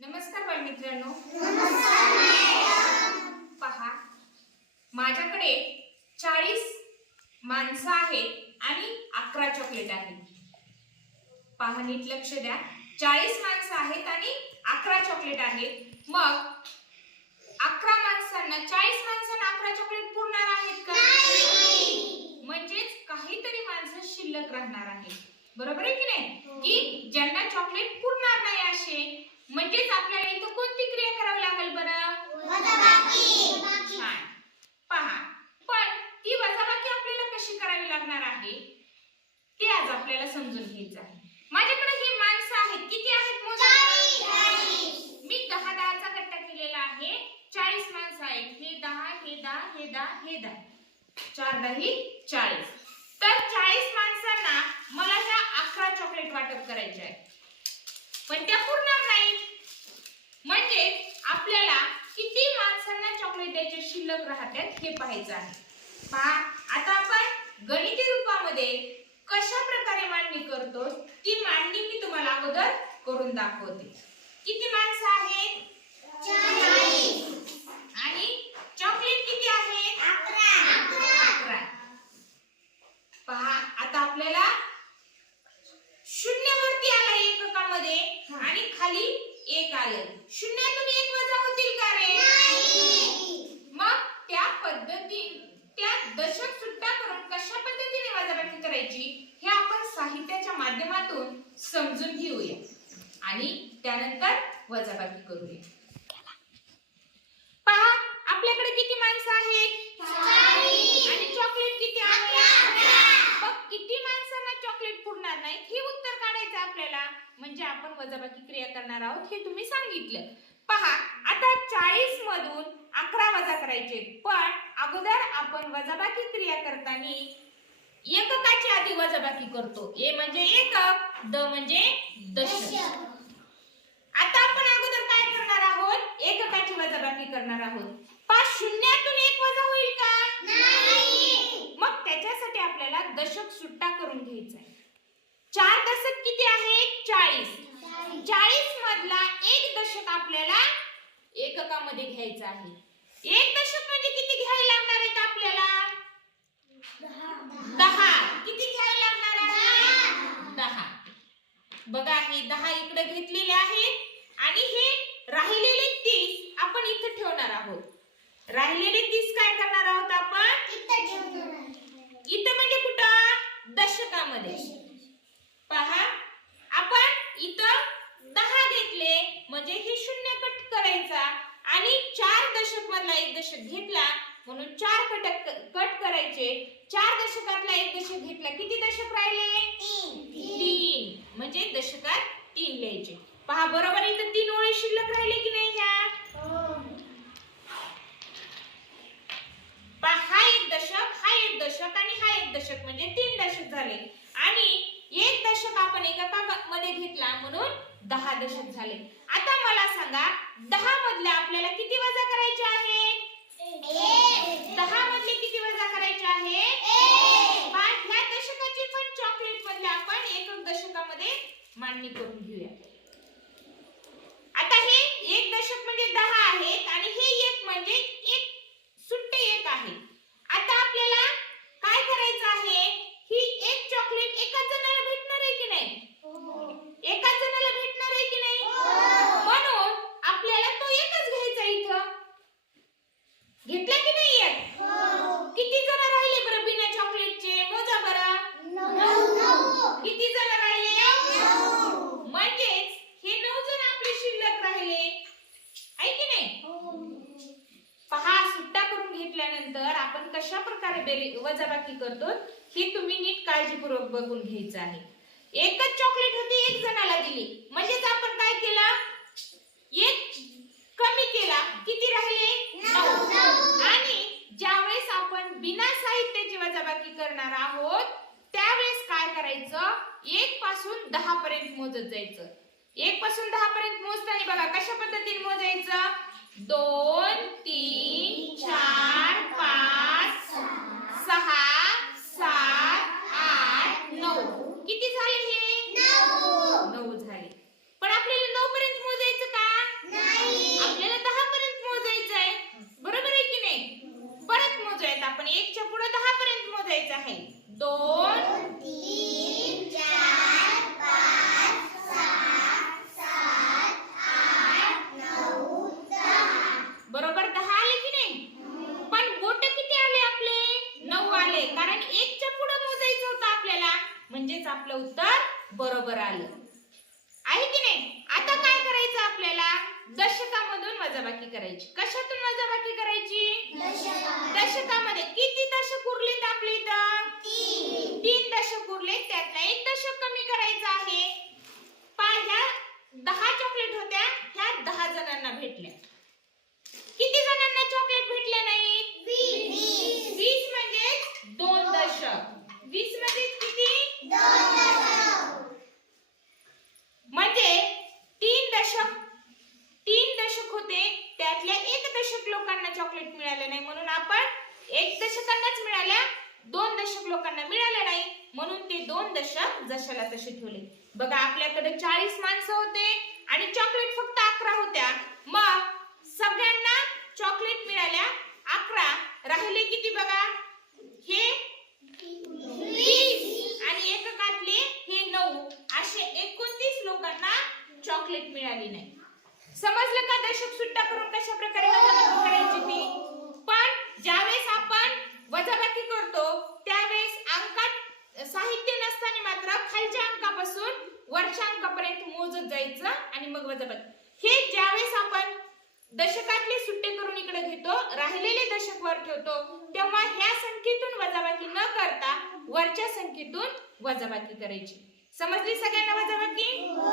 नमस्कार बालमित्रांनो पहा माझ्याकडे चाळीस माणसं आहेत आणि अकरा चॉकलेट आहेत. पहा नीट लक्ष द्या. चाळीस माणसं आहेत आणि अकरा चॉकलेट आहेत. मग अकरा माणसांना चाळीस माणसांना अकरा चॉकलेट पुरणार आहेत का? म्हणजेच काहीतरी माणसं शिल्लक राहणार आहेत. बरोबर आहे की नाही? की ज्यांना चॉकलेट पुरणार नाही असे म्हणजेच आपल्याला इथं कोणती क्रिया करावी लागेल बरं? छान. पहा. पण ती वजाबाकी आपल्याला कशी करावी लागणार आहे? ते आज आपल्याला समजून घ्यायचं आहे. माझ्याकडे ही माणसं आहेत. किती आहेत मोजा. मी दहा दहाचा गट्टा केलेला आहे. चाळीस माणसं आहेत. हे दहा हे दहा हे दहा हे दहा. चार दही चाळीस. तर चाळीस माणसांना मला ह्या अकरा चॉकलेट वाटप करायचे आहे. पण त्या पुरणार नाही म्हणजे आपल्याला किती माणसांना चॉकलेट द्यायचे शिल्लक राहतात हे पाहायचं आहे. पहा आता आपण गणिती रूपामध्ये कशा प्रकारे मांडणी करतो ती मांडणी मी तुम्हाला अगोदर करून दाखवते. किती माणसं आहेत आणि चॉकलेट किती आहेत अकरा पहा आता आपल्याला शून्यवरती आला एककामध्ये आणि खाली एक आलं शून्यातून एक वजा होतील का रे? मग त्या पद्धती त्या दशक सुट्टा करून कशा पद्धतीने वजाबाकी करायची हे आपण साहित्याच्या माध्यमातून समजून घेऊया. आणि त्यानंतर वजाबाकी करूया. पहा आपल्याकडे किती माणसं आहेत? आणि चॉकलेट किती आहे? मग किती माणसांना चॉकलेट पुरणार नाही हे उत्तर काढायचं आपल्याला. म्हणजे आपण वजाबाकी क्रिया करणार आहोत हे तुम्ही सांगितलं. पहा आता चाळीस मधून अकरा वजा करायचे. पण अगोदर आपण वजाबाकी क्रिया करताना एककाची आधी वजाबाकी करतो. ए म्हणजे एकक द म्हणजे दशक. आता आपण अगोदर काय करणार आहोत? एककाची वजाबाकी करणार आहोत. पाच शून्यातून एक वजा होईल का? मग त्याच्यासाठी आपल्याला दशक सुट्टा करून घ्यायचा आहे. चार दशक किती आहेत चाळीस. चाळीस. मधला एक दशक आपल्याला एककामध्ये घ्यायचा आहे. एक दशक म्हणजे किती घ्यायला लागणार आहेत आपल्याला? दहा. किती घ्यायला लागणार आहे? दहा. बघा हे दहा इकडे घेतलेले आहेत आणि हे राहिलेले तीस आपण इथं ठेवणार आहोत. राहिलेले तीस काय करणार आहोत आपण? इथं म्हणजे कुठं? दशकामध्ये. पहा आपण इथं दहा घेतले म्हणजे हे शून्य कट करायचा. आणि चार दशक मधला एक दशक घेतला म्हणून चार कट कट करायचे. चार दशकातला एक दशक घेतला किती दशक राहिले? तीन. म्हणजे दशकात तीन लिहायचे. पहा बरोबर इथं तीन ओळी शिल्लक राहिले की नाही ह्या पहा हा एक दशक हा एक दशक आणि हा एक दशक म्हणजे तीन दशक झाले आणि एक दशक आपण मध्ये घेतला म्हणून दहा दशक झाले. आता मला सांगा दहा मधल्या आपल्याला किती वजा करायचे आहेत? दहा मधले किती वजा करायचे आहेत? ह्या दशकाची पण चॉकलेट मधल्या आपण एकक दशकामध्ये मांडणी करून घेऊया आता हे एक दशक म्हणजे दहा आहेत आणि हे एक म्हणजे एक सुट्टे एक आहे आता आपल्याला काय करायचं आहे ही एक चॉकलेट एकाच जणाला भेटणार आहे की नाही एकाच जणाला भेटणार आहे की नाही म्हणून आपल्याला तो एकच घ्यायचा इथं घेतला की नाही एक किती जण राहिले बरं बिना चॉकलेटचे मोजा बरं किती जण राहिले म्हणजेच हे नऊ जण आपले शिल्लक राहिले आहे की नाही पहा सुट्टा करून घेतल्यानंतर आपण कशा प्रकारे बेरी वजाबाकी करतो ही तुम्ही नीट काळजीपूर्वक बघून घ्यायचं आहे. एकच चॉकलेट होती एक जणाला दिली. म्हणजेच आपण काय केला? एक कमी केला. किती राहिले? नऊ. आणि ज्यावेळेस आपण बिना साहित्याची वजाबाकी करणार आहोत त्यावेळेस काय करायचं? एक पासून दहा पर्यंत मोजत जायचं. एक पासून दहा पर्यंत मोजताना बघा कशा पद्धतीने मोजायचं? दोन तीन चार पाच आपण एकच्या पुढे दहा पर्यंत मोजायचं आहे. दोन बरोबर दहा आले की नाही? पण किती आले आपले? नऊ आले. कारण पुढे मोजायचं होतं आपल्याला. म्हणजेच आपलं उत्तर बरोबर आलं. आहे की नाही? आता काय करायचं आपल्याला? दशकामधून वजाबाकी करायची. कशातून वजाबाकी करायची? दशकामध्ये किती दशक उरलेत आपले इथं? तीन दशक उरले त्यातला एक दशक कमी करायचा आहे. पा ह्या दहा चॉकलेट होत्या. ह्या दहा जणांना भेटल्या. किती जणांना चॉकलेट भेटल्या नाहीत? वीस म्हणजे दोन दशक. वीस म्हणजे किती? म्हणजे तीन दशक. तीन दशक होते. त्यातल्या एक दशक लोकांना चॉकलेट मिळाले नाही म्हणून आपण एक दशकांनाच मिळाल्या. दोन दशक लोकांना मिळाल्या नाही. म्हणून ते दोन दशक जशाला तसे ठेवले. बघा आपल्याकडे चाळीस माणसं होते आणि चॉकलेट फक्त अकरा होत्या. मग सगळ्यांना चॉकलेट मिळाल्या. अकरा. राहिले किती बघा? हे? वीस. आणि एककातले हे नऊ. असे एकोणतीस लोकांना चॉकलेट मिळाली नाही. समजलं का दशक सुट्टा करून कशा प्रकारे करायची ती? पण ज्यावेळेस वजाबाकी करतो. त्यावेळेस अंकात साहित्य नसताना मात्र खालच्या अंकापासून वरच्या अंकापर्यंत मोजत जायचं आणि मग वजाबाकी. हे ज्यावेळेस आपण दशकातले सुट्टे करून इकडे घेतो राहिलेले दशक वर ठेवतो तेव्हा ह्या संख्येतून वजाबाकी न करता वरच्या संख्येतून वजाबाकी करायची. समजली सगळ्यांना वजाबाकी? हो.